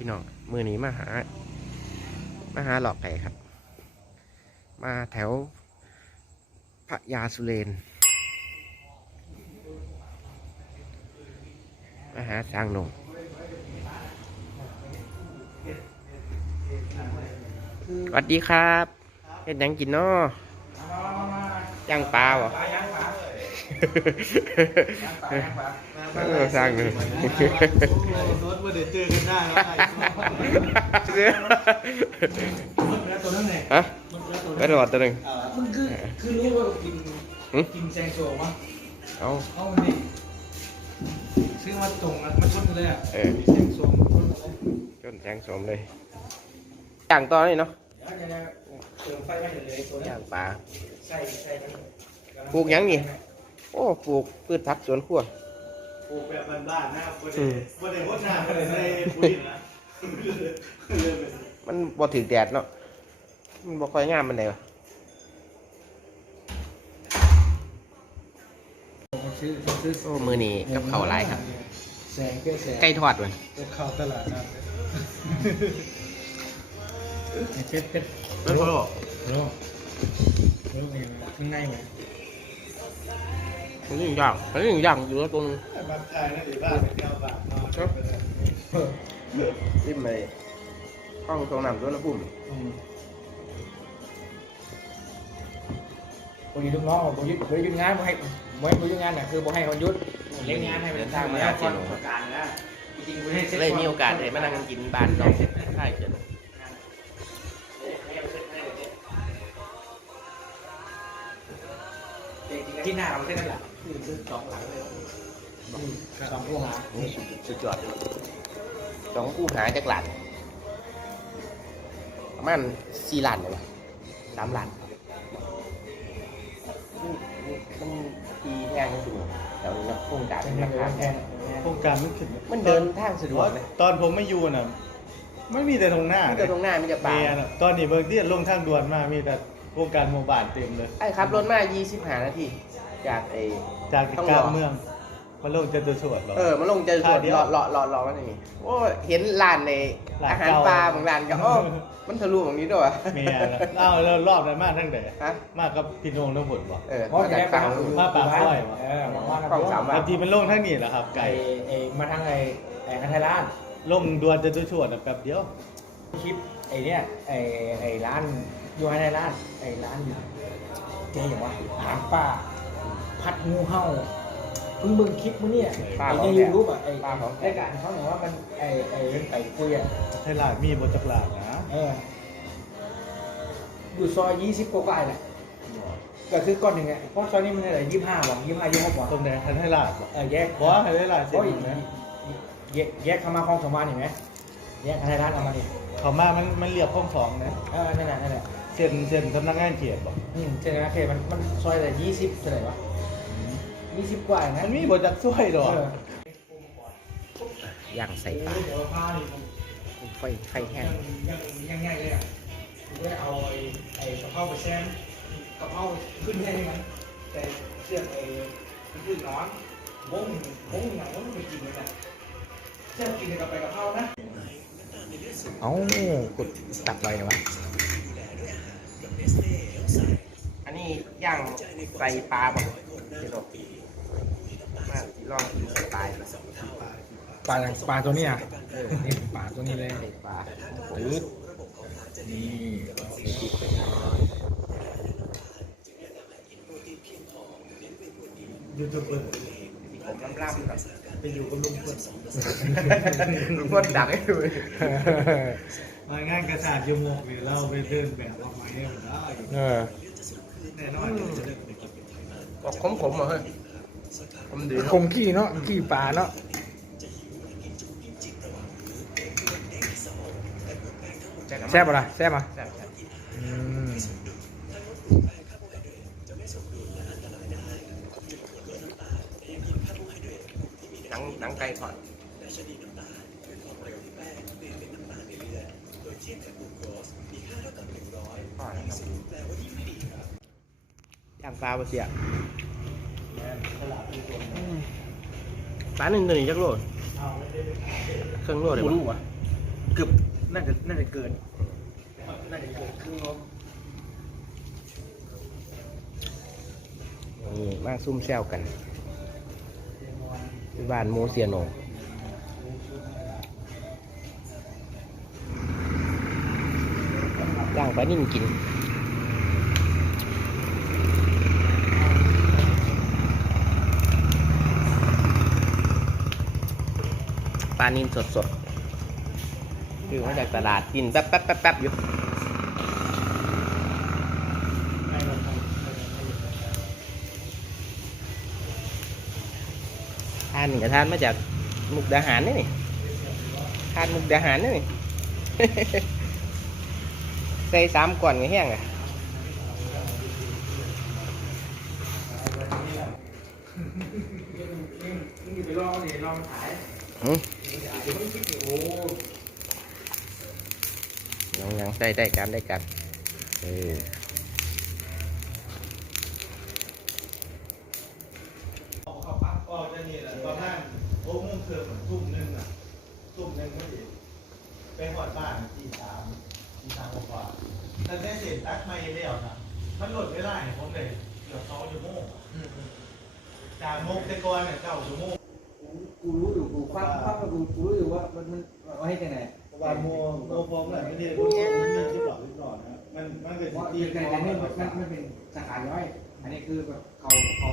พี่น้องมือนี้มาหา มาหาหลอกไก่ครับ มาแถวพระยาสุเรนมาหาสร้างหนงสวัสดีครับเฮ็ดหยังกินนอย่างปลาบ่เออ สร้างหนึ่งโน้ตมาเดี๋ยวเจอกันหน้าแล้วตัวนั้นไหนฮะไปตลอดตัวหนึ่งมันคือคือรู้ว่ากินหึกินแซงโซมั้งเอาเอาดิซื้อมาตรงอะมาชนเลยอะเออแซงโซมาชนเลยจนแสงสมเลยย่างตอนนี้เนาะเดี๋ยวจะเติมไฟให้เลยตัวนี้ย่างปลาใส่ใส่ปลูกหยังนี่ โอ้ปลูกพืชผักสวนครัว ปลูกแบบบ้านๆนะบ่อืได้มบ่ได้โคตรหน้าบ่ได้ใส่ปุ๋ยนะมันบ่ถึงแดดเนาะมันบ่ค่อยงามมันไดวะซื้อซื้อโอ้มือนี้กับข้าวหลายครับ แสงแก้แสงไก่ทอดมันเข้าตลาดนะเป็ดเป็ดไม่พอรู้รู้ไงมันง่ายไห มมันยิ่งย่างมันยิ่งย่างอยู่แล้วตรงนึงบ้านไทยนะหรือบ้านแก้วบาทมาริมไปห้องตรงน้ำตัวน้ำพุ่มบริยุทธ์น้องบริยุทธ์บริยุทธ์งานบ่ให้บ่ให้บริยุทธ์งานน่ะคือบ่ให้เขาหยุดเล่นงานให้มันทำแล้วก่อนประกาศแล้วจริงๆบ่ให้เสร็จเลยมีโอกาสได้มานั่งกินบ้านน้องใช่เกินที่หน้าเราแค่นั้นแหละคือ ซื้อสองหลังเลยสองพวกหลังนี่สุดยอดสองคู่หาจากหลานประมาณสี่ล้านเลยวะสามล้านมันทีแพงที่สุดแถวนี้นะโครงการเป็นราคาแพแพงโครงการมันขึ้นมันเดินทางสะดวกเลยตอนผมไม่อยู่น่ะไม่มีแต่ตรงหน้ามันเดินตรงหน้ามีแต่ป่าเมียน่ะตอนนี้เบิ่งที่ลงทางด่วนมามีแต่โครงการหมู่บ้านเต็มเลยไอ้ครับรถมา 25 นาทีจากไอ้ จากต้องกรอลางเมืองมาลงจตุสวดหรอ เออมาลงเจอสวนท่าเดียวเลาะเลาะเลาะเลาะกันอย่างงี้โอ้เห็นร้านในร้านอาหารเก่า ปลาบางร้านก็โอ้มันทะลุตรงนี้ด้วยวะเมียน่ะเอ้าแล้วรอบนั้นมาทั้งไหนฮะมากับพี่โนงทั้งหมดบ่ เออมาจากฝั่งมาปากซอยวะ เออมาว่าของสามบาท บางทีมันลงทั้งนี้แหละครับ ไก่ไก่ไอ้มาทางไอ้ไอ้ไทยร้านลงด่วนจตุสวดน่ะแป๊บเดียว คลิปไอ้เนี่ยไอ้ไอ้ร้านอยู่ไทยร้านไอ้ร้านอยู่เจ๊อย่างวะอาหารป่า ผัดงูเห่าเพิ่งเบิ่งคลิปมื้อเนี่ยปลาไอ้ขในองยูแท้ทูบอะไอ้ปลาของแท้ รายการเขาอย่างว่ามันไอ้ไอ้เรื่องไก่คุยอะไทยลาดมีบนจักรลาดนะเอออยู่ซอยยี่สิบกว่าๆแหละก็คือก้อนหนึ่งอะเพราะซอยนี้มันอะไรยี่ห้าบอกยี่ห้ายี่หกบอกตรงไหนไทยลาดบ่เออแยก บ่ไทยลาดเพเส้ราะนอีกนะแยกแยกเข้ามาคลองสมานเห็นไหมแยกไทยร้านเอามาดิเขามามันมันเรียบห้องสองนะเออนั่นแหละนั่นแหละเส้นเส้นสำนักงานเขตบ่อืมเจ๊นะเคมันมันซอยแต่ยี่สิบเท่าไหร่วะ ยี่สิบกว่าอย่างมันั้นนมีบนจักรช่วยดอกเออย่างใส่ปลาเดี๋ยวผ้าดิไฟไฟแห้งยังยังง่ายเลยอะกูก็เอาไอ้ไอ้กะเพราไปแซมกะเพราขึ้นแค่นี้มันแต่เสื้อไอ้ขึ้นนอนบงบงอย่างนั้นไปกินเลยนะเสื้อกินกับไปกะเพรานะเอ้ากดตัดลอยวะอันนี้ย่างใส่ปลาบ่เดี๋ยว มาลองกินใส่ปลาดูปลาปลาตัวนี้อะเออนี่ปลาตัวนี้เลยใส่ปลาปื๊ดนี่ยูทูบเบอร์ผมล่ำล่ำๆครับไปอยู่กับลุงพลลุงพ่นดักให้ดูมางานกระสาดยูโมกเนี่ยเราไปเดินแบบออกมาให้มันได้เออแน่นอนบอกขมขมๆเหรอเฮ้ย ขมดีคงขี้เนาะขี้ปลาเนาะแซ่บปะล่ะแซ่บปะแซ่บแซ่บอืมหนังหนังไก่ทอดทอดนะครับย่างปลาบะเสีย ปลาหนึ่งตัวนี้จักโลดเครื่องโลดี๋ยวรู้วะน่าจะน่าจะเกิน น่าจะเกินครึ่งงบนี่มาซุ่มแซวกันที่บ้านโมเซียโนย่างไปนิ่มกิน ปลานิ่มสดๆคือมาจากตลาดกินแป๊บแป๊บแป๊บแป๊บอยู่ทานหนึ่งกับทานมาจากมุกดาหารนี่นี่ทานมุกดาหารนี่นี่ใส่สามก่อนก็แห้งอะไปลองดิลองขาย ยวมันคิดโอ้ยังยังได้ได้กันได้กันเออเข้าปั๊บก็จะนี่แหละตอนนั้นโอ้มุ่งเคิร์มทุ่มหนึ่งอะทุ่มหนึ่งไม่ดีไปหอดบ้านตีสามตีสามกว่าๆแต่ได้เสร็จตักไม่แล้วนะมันหลดไม่ได้ผมเลยเกือบสองชั่วโมงอะจากโมงแต่ก่อนเนี่ยเก้าชั่วโมง กูรู้อยู่กูฟังฟังแล้วกูกูรู้อยู่ว่ามันมันเอาให้ยังไงว่าโมโมฟ้อมแหละไม่ได้รู้ว่ามันมีที่หลอกหรือเปล่านะมันมันเกิดเพราะตีแต่แต่นี่มันมันมันเป็นสาขาย่อย อันนี้คือแบบเขาเขา